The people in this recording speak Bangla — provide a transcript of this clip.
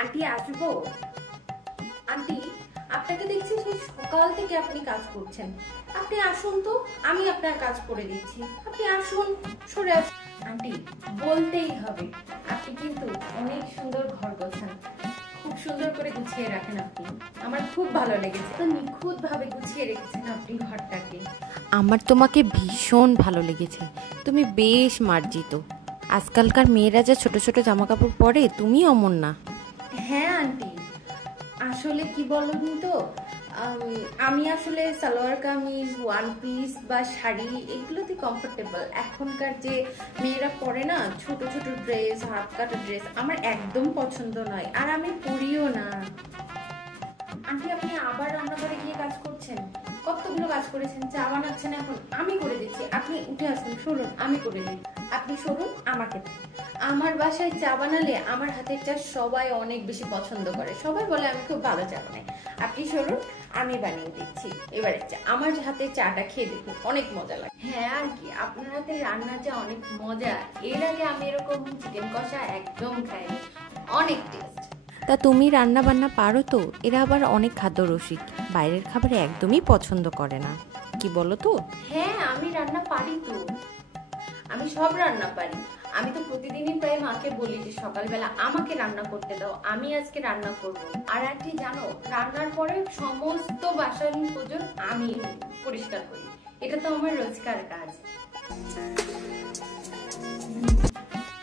আন্টি আসবো? আন্টি, আপনাকে দেখছি সেই সকাল থেকে আপনি কাজ করছেন। আপনি আসুন তো, আমি আপনার কাজ করে দিচ্ছি। আপনি আসুন, সরে আসুন। আন্টি, বলতেই হবে, আপনি কিন্তু অনেক সুন্দর ঘর গোছান, খুব সুন্দর করে গুছিয়ে রাখেন আপনি। আমার খুব ভালো লেগেছে, তো নিখুঁত ভাবে গুছিয়ে রেখেছেন আপনি ঘরটাকে। আমার তোমাকে ভীষণ ভালো লেগেছে, তুমি বেশ মার্জিত। আজকালকার মেয়েরা যা ছোট ছোট জামা কাপড় পরে, তুমি অমন না। হ্যাঁ আন্টি, আসলে কি বলুন তো, আমি আসলে সালোয়ার কামিজ, ওয়ান পিস বা শাড়ি এগুলোতে কমফোর্টেবল। এখনকার যে মেয়েরা পরে না ছোট ছোট ড্রেস, হাফ কাটা ড্রেস, আমার একদম পছন্দ নয়, আর আমি পরিও না। আন্টি, আপনি আবার রান্নাঘরে গিয়ে কাজ করছেন? কতগুলো কাজ করেছেন, চা বানাচ্ছেন, এখন আমি করে দিচ্ছি। আপনি উঠে আসুন, সরুন, আমি করে দিই। আপনি সরুন, আমাকে দিন। আমার বাসায় চা বানালে আমার হাতের চা সবাই অনেক বেশি পছন্দ করে, সবাই বলে আমি খুব ভালো চা বানাই। আপনি সরুন, আমি বানিয়ে দিচ্ছি এবারে চা। আমার হাতের চাটা খেয়ে দেখুন, অনেক মজা লাগে। হ্যাঁ আর কি, আপনার হাতের রান্না চা অনেক মজা। এর আগে আমি এরকম চিকেন কষা একদম খাইনি, অনেক টেস্ট। তা তুমি রান্না বান্না পারো তো? এরা আবার অনেক খাদ্য রসিক, বাইরের খাবার একদমই পছন্দ করে না, কি বলো তো? হ্যাঁ, আমি রান্না পারি তো, আমি সব রান্না পারি। আমি তো প্রতিদিনই প্রায় মাকে বলি যে সকালবেলা আমাকে রান্না করতে দাও, আমি আজকে রান্না করব। আর আন্টি জানো, রান্নার পরে সমস্ত বাসন পর্যন্ত আমি পরিষ্কার করি, এটা তো আমার রোজকার কাজ।